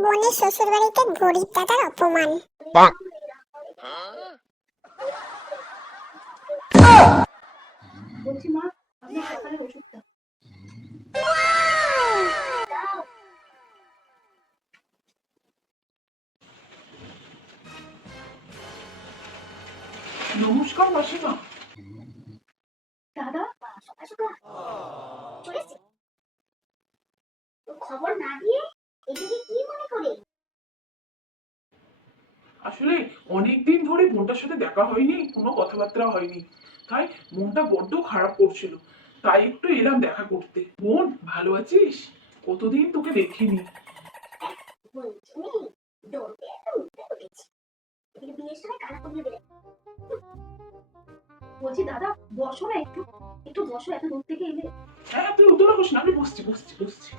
বোনের শ্বশুর বাড়িতে গরিব দাদার অপমান। বলছি মা, আপনার সকালে ওষুধটা নমস্কার মাসিমা। দাদা সকাল সকাল চলে এসেছে তো খবর না দিয়ে এদিকে কি মনে করে? আসলে অনেকদিন ধরে বোনটার সাথে দেখা হয়নি, কোনো কথাবার্তা হয়নি, তাই মনটা বড্ড খারাপ করছিল। তাই একটু এলাম দেখা করতে। বোন ভালো আছিস? কতদিন তোকে দেখিনি। বলছি দৌড়তে একটা উঠতে উঠেছি এদিকে বিয়ের সময় কানা কমিয়ে বেড়ে। বলছি দাদা বসো না, একটু একটু বসো, এত দূর থেকে এলে। হ্যাঁ তুই উত্তরা হোস না, আমি বসছি বসছি বসছি।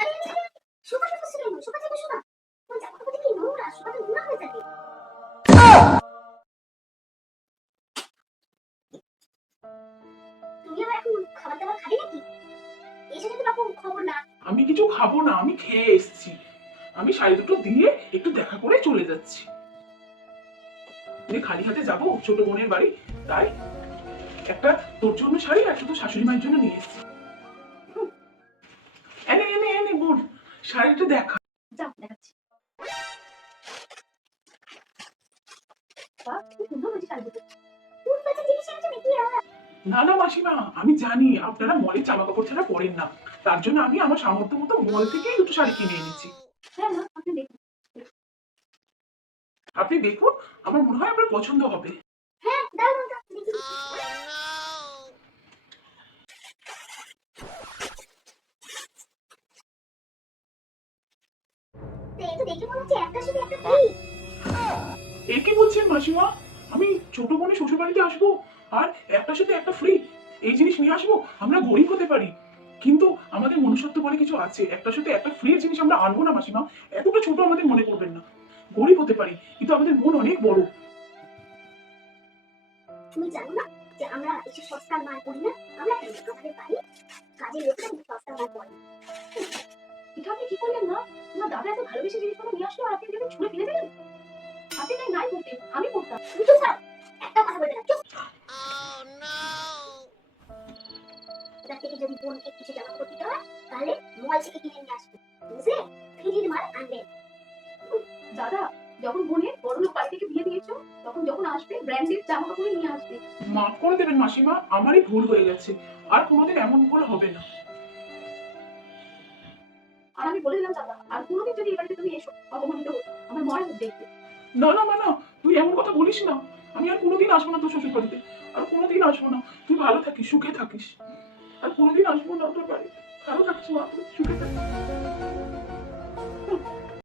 আরে শুকাতে বসে গেল, শুকাতে বসো না। ওই জামা কাপড় কি নোংরা, শুকাতে নোংরা হয়ে যাবে। তুমি আবার এখন খাবার দাবার খাবে নাকি? এসে যদি বাপু খবর না। আমি কিছু খাবো না, আমি খেয়ে এসছি। আমি শাড়ি দুটো দিয়ে একটু দেখা করে চলে যাচ্ছি। খালি হাতে যাবো ছোট বোনের বাড়ি, তাই একটা তোর জন্য শাড়ি আর শুধু শাশুড়ি মায়ের জন্য নিয়ে এসছি। এনে এনে এনে বোন শাড়িটা দেখা। যাও দেখাচ্ছি। বাহ কি সুন্দর হয়েছে শাড়ি দুটো। কোন বাচ্চা জিনিস এনেছো নাকি? না না মাসিমা, আমি জানি আপনারা মলের জামা কাপড় ছাড়া পরেন না, তার জন্য আমি আমার সামর্থ্য মতো মল থেকেই দুটো শাড়ি কিনে এনেছি। হ্যাঁ না আপনি দেখুন। আপনি দেখুন, আমার মনে হয় আপনার পছন্দ হবে। হ্যাঁ দাও দাও দাও দেখি। তো এই তো দেখে মনে হচ্ছে একটা শুধু একটা ফ্রি। এ কি বলছেন মাসিমা? আমি ছোট বোনের শ্বশুর বাড়িতে আসবো আর একটার সাথে একটা ফ্রি, এই জিনিস নিয়ে আসবো? আমরা গরিব হতে পারি, কিন্তু আমাদের মনুষ্যত্ব বলে কিছু আছে। একটার সাথে একটা ফ্রি জিনিস আমরা আনবো না মাসিমা। এতটা ছোট আমাদের মনে করবেন না। গরিব হতে পারি কিন্তু আমাদের মন অনেক বড়। তুমি জানো না যে আমরা এসে সস্তার মাল পড়ি না? আমরা কেন আমাদের বাড়ি কাজের লোকরা সস্তার মাল পড়ে। এটা আপনি কি করলেন না? তোমার দাদা এত ভালোবেসে জিনিসগুলো নিয়ে আসলো আর আপনি এটাকে ছুঁড়ে ফেলে দিলেন। আপনি তাই নাই করতেন, আমি করতাম। তুমি চুপ থাক, একটা কথা বলবে না, চুপ। এবার থেকে যদি বোনকে কিছু জামা কাপড় দিতে হয় তাহলে মল থেকে কিনে নিয়ে আসবে, বুঝলে? ফ্রির মাল আনবে। দাদা যখন বোনের বড় লোক বাড়ি থেকে বিয়ে দিয়েছো তখন যখন আসবে ব্র্যান্ডেড জামা কাপড় নিয়ে আসবে। মাফ করে দেবেন মাসিমা, আমারই ভুল হয়ে গেছে, আর কোনোদিন এমন ভুল হবে না। আর আমি বলে দিলাম দাদা, আর কোনোদিন যদি এই বাড়িতে তুমি এসো অপমানিত হো, আমার মরা মুখ দেখবে। না না না না, তুই এমন কথা বলিস না। আমি আর কোনোদিন আসবো না তোর শ্বশুর বাড়িতে, আর কোনোদিন আসবো না। তুই ভালো থাকিস, সুখে থাকিস। আর কোনোদিন আসবো না তোর বাড়িতে। ভালো থাকিস মা, তুই সুখে থাকিস।